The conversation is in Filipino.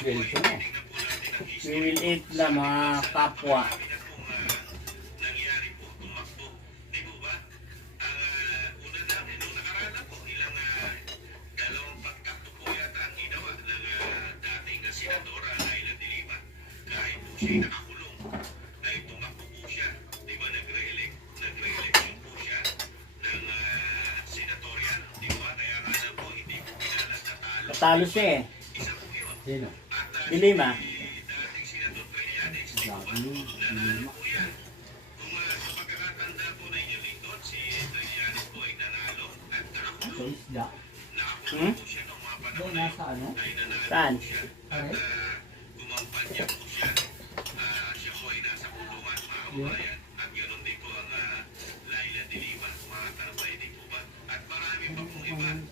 Sweldo mo. We will eat na mga kapwa. Siya nakakulong dahil tumakbo po siya, di ba, nagre-election po siya ng senatorial, di ba, kaya nga po hindi po pinalas natalo. Natalo siya eh. Isa po yun. Sino? Dilima. Dating senator Trillanes, di ba, Sabi nanalo po yan. Kung sa pagkakatanda po na inyo dito, si Trillanes po ay nanalo at sa nakakulong. isda. Nakakulong po siya noong mga Doon, panahon nasa ano? ay nanalo Saan? po siya. Alright. Gumampanya po siya. Siya po ay nasa kulungan, mga Yeah. kabayan.